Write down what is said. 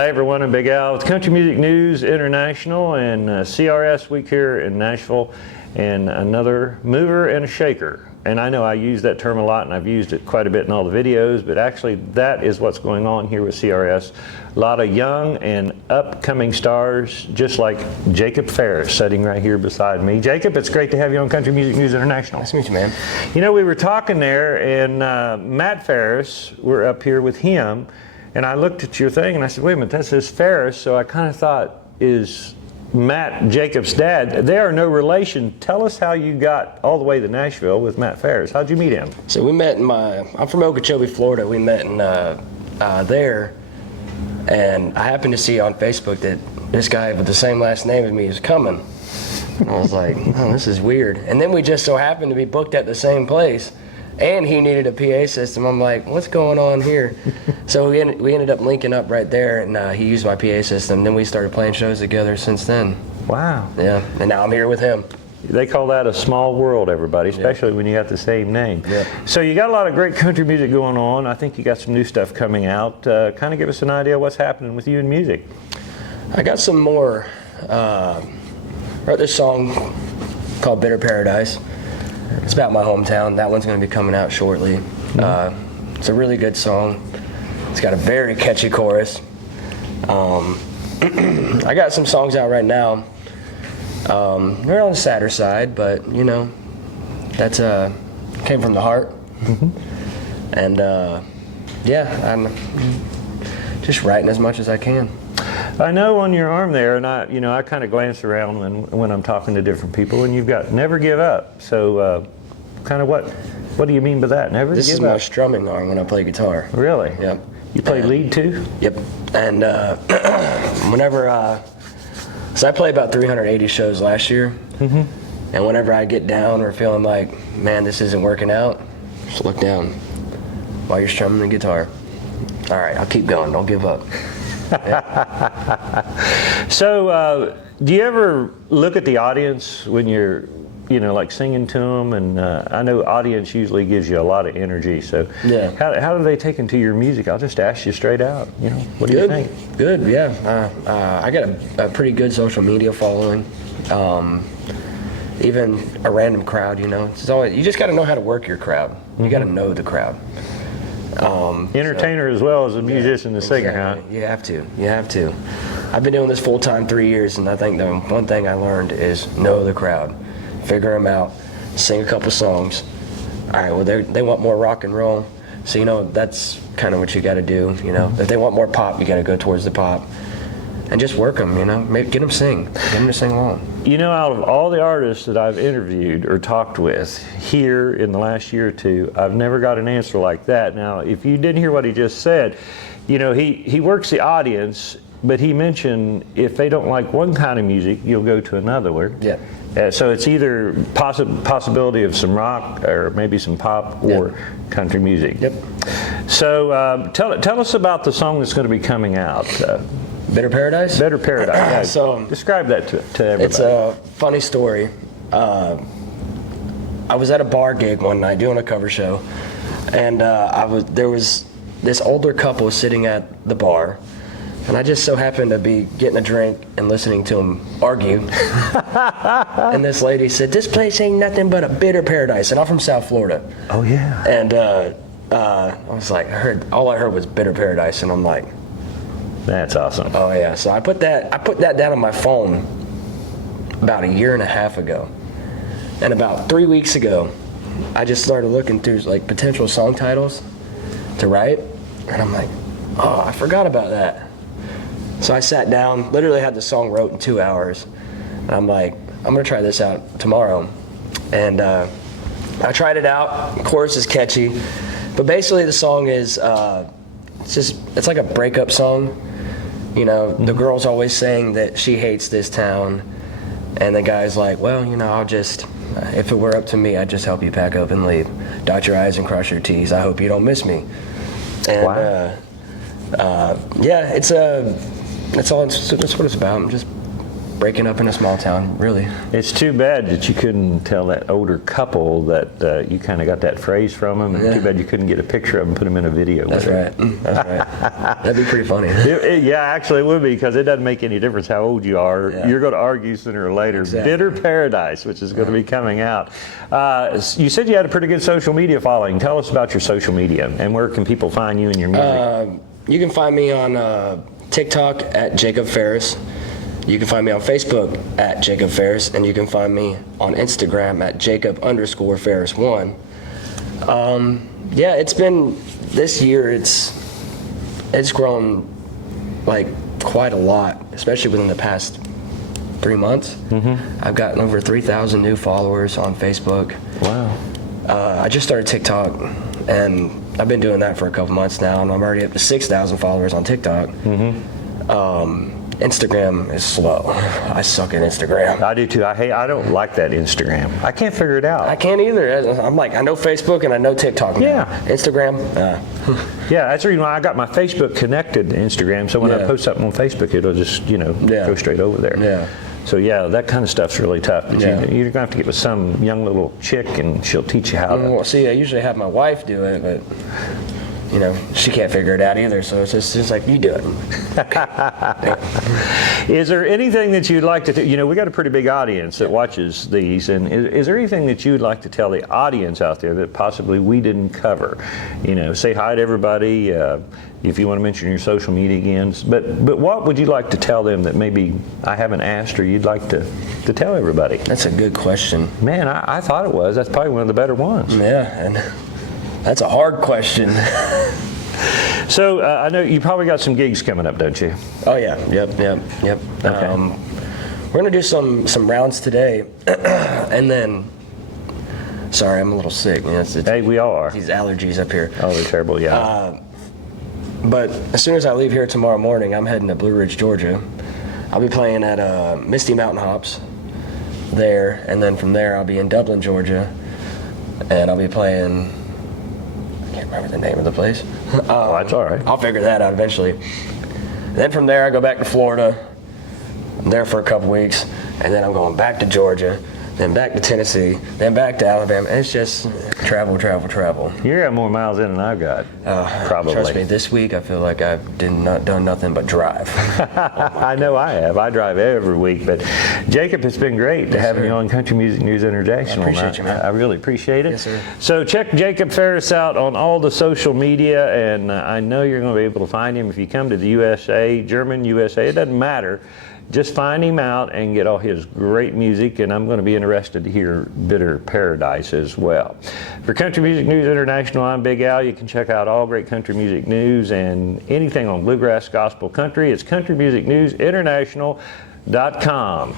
Hi everyone, I'm Big Al with Country Music News International and CRS week here in Nashville, and another mover and a shaker. And I know I use that term a lot and I've used it quite a bit in all the videos, but actually that is what's going on here with CRS. A lot of young and upcoming stars, just like Jacob Farris sitting right here beside me. Jacob, it's great to have you on Country Music News International. Nice to meet you, man. You know, we were talking there, and Matt Farris, we're up here with him, and I looked at your thing and I said, wait a minute, that says Farris, so I kind of thought, is Matt Jacob's dad? They are no relation. Tell us how you got all the way to Nashville with Matt Farris. How'd you meet him? So we met I'm from Okeechobee, Florida. We met in there, and I happened to see on Facebook that this guy with the same last name as me is coming. And I was like, oh, this is weird. And then we just so happened to be booked at the same place, and he needed a PA system. I'm like, what's going on here? So we ended up linking up right there, and he used my PA system. Then we started playing shows together since then. Wow. Yeah, and now I'm here with him. They call that a small world, everybody, especially when you got the same name. Yeah. So you got a lot of great country music going on. I think you got some new stuff coming out. Kind of give us an idea of what's happening with you in music. I got some more. Wrote this song called Bitter Paradise. It's about my hometown. That one's going to be coming out shortly. It's a really good song. It's got a very catchy chorus. I got some songs out right now. They're on the sadder side, but you know, that's came from the heart. And yeah, I'm just writing as much as I can. I know on your arm there, and I kind of glance around when I'm talking to different people, and you've got "Never Give Up." So, kind of what do you mean by that? Never This give is up. my strumming arm when I play guitar. Really? Yep. You play lead too? Yep. And whenever, so I played about 380 shows last year, and whenever I get down or feeling like, man, this isn't working out, just look down while you're strumming the guitar. All right, I'll keep going. Don't give up. So, do you ever look at the audience when you're, like singing to them? And I know audience usually gives you a lot of energy. So, yeah. How do they take into your music? I'll just ask you straight out. What do you think? Good, yeah. I got a pretty good social media following. Even a random crowd, It's always, you just got to know how to work your crowd. You got to know the crowd. Entertainer as well as a musician and singer, huh? You have to. I've been doing this full time 3 years, and I think the one thing I learned is know the crowd, figure them out, sing a couple songs. All right, well they want more rock and roll, so that's kind of what you got to do. If they want more pop, you got to go towards the pop, and just work them. Maybe get them to sing along. Out of all the artists that I've interviewed or talked with here in the last year or two, I've never got an answer like that. Now, if you didn't hear what he just said, he works the audience, but he mentioned if they don't like one kind of music, you'll go to another one. Yeah. So it's either possibility of some rock or maybe some pop or country music. Yep. So tell us about the song that's going to be coming out. Bitter Paradise? Bitter Paradise. Yeah. So describe that to everybody. It's a funny story. I was at a bar gig one night doing a cover show, and there was this older couple sitting at the bar, and I just so happened to be getting a drink and listening to them argue. And this lady said, "This place ain't nothing but a bitter paradise," and I'm from South Florida. Oh yeah. And I was like, all I heard was Bitter Paradise, and I'm like, that's awesome. Oh yeah, so I put that down on my phone about a year and a half ago, and about 3 weeks ago, I just started looking through like potential song titles to write, and I'm like, oh, I forgot about that. So I sat down, literally had the song wrote in 2 hours, and I'm like, I'm gonna try this out tomorrow, and I tried it out. The chorus is catchy, but basically the song is it's like a breakup song. The girl's always saying that she hates this town, and the guy's like, well, I'll just, if it were up to me, I'd just help you pack up and leave. Dot your I's and cross your T's. I hope you don't miss me. And wow. yeah, that's what it's about. I'm just breaking up in a small town, really. It's too bad that you couldn't tell that older couple that you kind of got that phrase from them, and too bad you couldn't get a picture of them and put them in a video. That's right. That's right. That'd be pretty funny. Yeah, actually it would be, because it doesn't make any difference how old you are. Yeah. You're going to argue sooner or later. Exactly. Bitter Paradise, which is going to be coming out. You said you had a pretty good social media following. Tell us about your social media, and where can people find you and your music? You can find me on TikTok at Jacob Farris. You can find me on Facebook at Jacob Farris, and you can find me on Instagram at Jacob_Farris1. Yeah, it's been, this year it's grown like quite a lot, especially within the past 3 months. I've gotten over 3,000 new followers on Facebook. Wow. I just started TikTok, and I've been doing that for a couple months now, and I'm already up to 6,000 followers on TikTok. Instagram is slow. I suck at Instagram. I do too. I don't like that Instagram. I can't figure it out. I can't either. I'm like, I know Facebook and I know TikTok now. Yeah. Instagram, Yeah, that's the reason why I got my Facebook connected to Instagram, so when I Yeah. post something on Facebook, it'll just, go straight over there. Yeah. So yeah, that kind of stuff's really tough. But Yeah. you're going to have to get with some young little chick, and she'll teach you how to. Well, see, I usually have my wife do it, but she can't figure it out either, so it's just like, you do it. Is there anything that you'd like to do? We got a pretty big audience that watches these, and is there anything that you'd like to tell the audience out there that possibly we didn't cover? Say hi to everybody, if you want to mention your social media again, but what would you like to tell them that maybe I haven't asked, or you'd like to tell everybody? That's a good question. Man, I thought it was. That's probably one of the better ones. Yeah, and that's a hard question. So I know you probably got some gigs coming up, don't you? Oh yeah, yep. Okay. We're gonna do some rounds today, and then. Sorry, I'm a little sick. Hey, we all are. These allergies up here. Oh, they're terrible, yeah. But as soon as I leave here tomorrow morning, I'm heading to Blue Ridge, Georgia. I'll be playing at Misty Mountain Hops there, and then from there I'll be in Dublin, Georgia, and I'll be playing. I can't remember the name of the place. Oh, that's all right. I'll figure that out eventually. Then from there I go back to Florida. I'm there for a couple weeks, and then I'm going back to Georgia, then back to Tennessee, then back to Alabama. And it's just travel. You got more miles in than I've got, probably. Trust me, this week I feel like I've done nothing but drive. I know I have. I drive every week. But Jacob, it's been great to have you on Country Music News International. I appreciate you, man. I really appreciate it. Yes, sir. So check Jacob Farris out on all the social media, and I know you're going to be able to find him if you come to the USA, German USA. It doesn't matter. Just find him out and get all his great music, and I'm going to be interested to hear Bitter Paradise as well. For Country Music News International, I'm Big Al. You can check out all great country music news and anything on bluegrass, gospel, country. It's countrymusicnewsinternational.com.